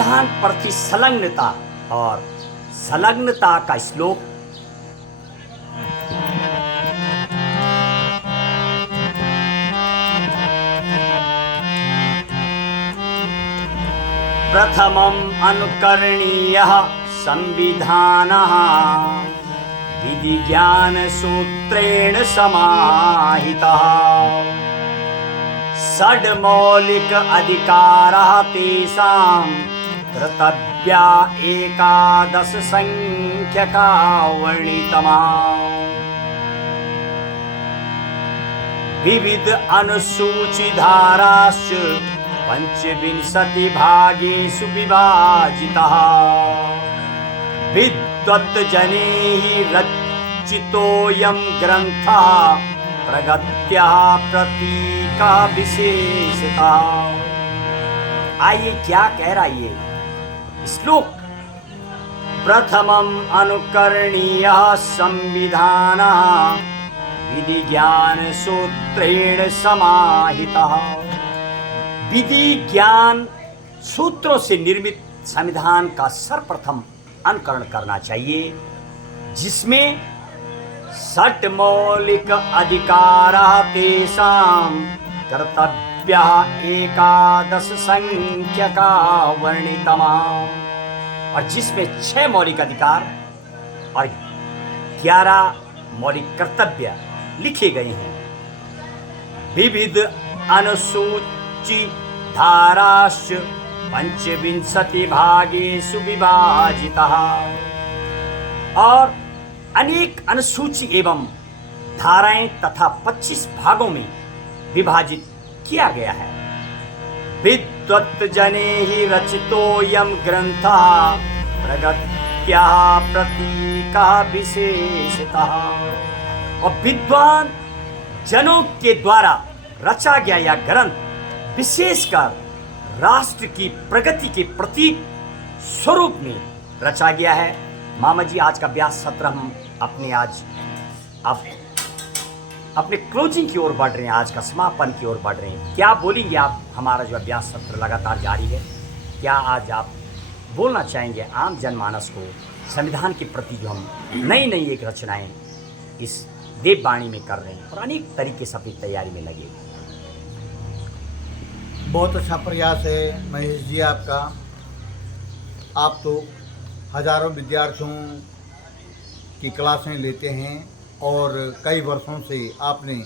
संविधान प्रति संलग्नता और संलग्नता का श्लोक। प्रथमम् अनुकरणीयः संविधानः विधि ज्ञान सूत्रेण समाहितः। षड्मौलिक अधिकाराः तेषां कर्तव्या एकादश संख्यका वर्णितमा। विविध अनुसूचिधाराश्च पंचविंशति भागेषु विभाजितः। विद्वत्तजनैः रचितोऽयं ग्रन्थः प्रगत्याः प्रतीका विशेषता। आइए क्या कह रहा ये श्लोक। प्रथमम् अनुकरणीयः संविधानः विधि ज्ञान सूत्रेण समाहितः। विधि ज्ञान सूत्रों से निर्मित संविधान का सर्वप्रथम अनुकरण करना चाहिए, जिसमें षट्मौलिक अधिकाराः तेषां कर्तव्याः एकादश संख्यका वर्णितमा। और जिसमें 6 मौलिक अधिकार और 11 मौलिक कर्तव्य लिखे गए हैं। विविध अनुसूचिधाराश्च पंचविंशति भागेषु विभाजितः। और अनेक अनुसूची एवं धाराएं तथा 25 भागों में विभाजित किया गया है। विद्वत्तजनैः रचितोऽयं ग्रन्थः प्रगत्याः प्रतीका विशेषतः। और विद्वान जनों के द्वारा रचा गया यह ग्रंथ विशेषकर राष्ट्र की प्रगति के प्रतीक स्वरूप में रचा गया है। मामा जी, आज का व्यास सत्र हम अपने क्लोजिंग की ओर बढ़ रहे हैं, आज का समापन की ओर बढ़ रहे हैं। क्या बोलेंगे आप? हमारा जो व्यास सत्र लगातार जारी है, क्या आज आप बोलना चाहेंगे आम जनमानस को संविधान के प्रति जो हम नई नई एक रचनाएं इस देववाणी में कर रहे हैं और अनेक तरीके से अपनी तैयारी में लगे? बहुत अच्छा प्रयास है महेश जी आपका। आप तो हजारों विद्यार्थियों की क्लासें लेते हैं और कई वर्षों से आपने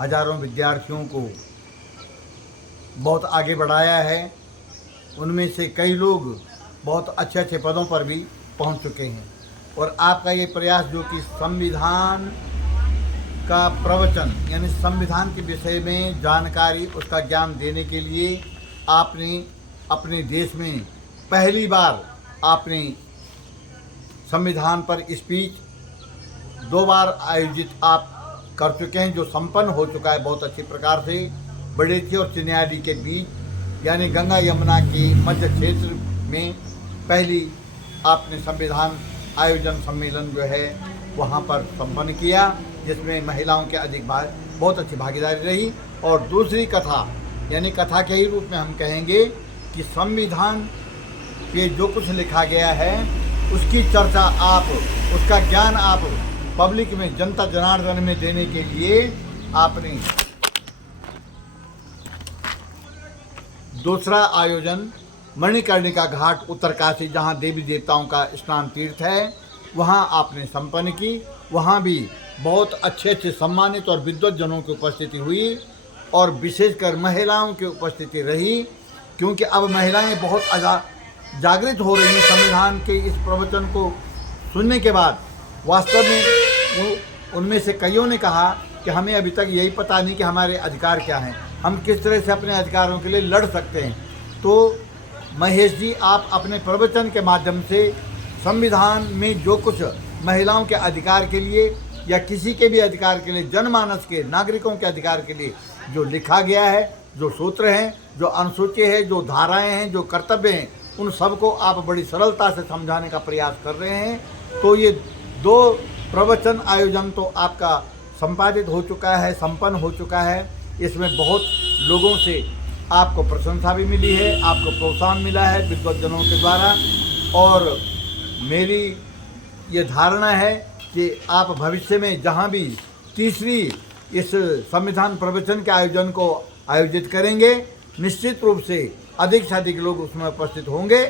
हजारों विद्यार्थियों को बहुत आगे बढ़ाया है। उनमें से कई लोग बहुत अच्छे अच्छे पदों पर भी पहुंच चुके हैं। और आपका ये प्रयास जो कि संविधान का प्रवचन यानी संविधान के विषय में जानकारी, उसका ज्ञान देने के लिए आपने अपने देश में पहली बार आपने संविधान पर स्पीच 2 बार आयोजित आप कर चुके हैं, जो संपन्न हो चुका है बहुत अच्छी प्रकार से बड़ेती और चिन्याली के बीच, यानी गंगा यमुना के मध्य क्षेत्र में पहली आपने संविधान आयोजन सम्मेलन जो है वहाँ पर संपन्न किया, जिसमें महिलाओं के अधिक बहुत अच्छी भागीदारी रही। और दूसरी कथा यानी कथा के ही रूप में हम कहेंगे कि संविधान पे जो कुछ लिखा गया है उसकी चर्चा आप, उसका ज्ञान आप पब्लिक में, जनता जनार्दन में देने के लिए आपने दूसरा आयोजन मणिकर्णिका घाट उत्तरकाशी, जहाँ देवी देवताओं का स्नान तीर्थ है, वहाँ आपने संपन्न की। वहाँ भी बहुत अच्छे अच्छे सम्मानित और विद्वत जनों की उपस्थिति हुई और विशेषकर महिलाओं की उपस्थिति रही, क्योंकि अब महिलाएं बहुत जागृत हो रही हैं संविधान के इस प्रवचन को सुनने के बाद। वास्तव में उनमें से कईयों ने कहा कि हमें अभी तक यही पता नहीं कि हमारे अधिकार क्या हैं, हम किस तरह से अपने अधिकारों के लिए लड़ सकते हैं। तो महेश जी, आप अपने प्रवचन के माध्यम से संविधान में जो कुछ महिलाओं के अधिकार के लिए या किसी के भी अधिकार के लिए, जनमानस के नागरिकों के अधिकार के लिए जो लिखा गया है, जो सूत्र हैं, जो अनुसूची है, जो धाराएं हैं, जो कर्तव्य हैं, उन सबको आप बड़ी सरलता से समझाने का प्रयास कर रहे हैं। तो ये 2 प्रवचन आयोजन तो आपका संपादित हो चुका है, संपन्न हो चुका है। इसमें बहुत लोगों से आपको प्रशंसा भी मिली है, आपको प्रोत्साहन मिला है विद्वज्जनों के द्वारा। और मेरी ये धारणा है कि आप भविष्य में जहाँ भी तीसरी इस संविधान प्रवचन के आयोजन को आयोजित करेंगे, निश्चित रूप से अधिक लोग उसमें उपस्थित होंगे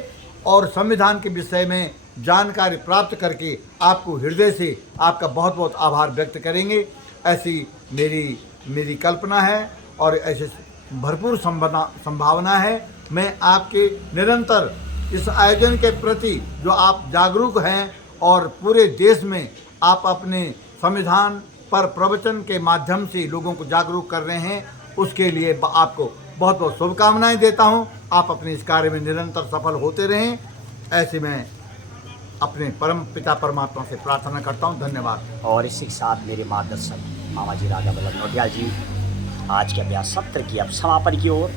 और संविधान के विषय में जानकारी प्राप्त करके आपको हृदय से आपका बहुत बहुत आभार व्यक्त करेंगे। ऐसी मेरी कल्पना है और ऐसे भरपूर संभावना है। मैं आपके निरंतर इस आयोजन के प्रति जो आप जागरूक हैं और पूरे देश में आप अपने संविधान पर प्रवचन के माध्यम से लोगों को जागरूक कर रहे हैं, उसके लिए आपको बहुत बहुत शुभकामनाएं देता हूं। आप अपने इस कार्य में निरंतर सफल होते रहें, ऐसे मैं अपने परम पिता परमात्मा से प्रार्थना करता हूं। धन्यवाद। और इसी के साथ मेरे मार्गदर्शक मामा जी राजा वल्लभ नौटियाल जी आज के अभ्यास सत्र की अब समापन की ओर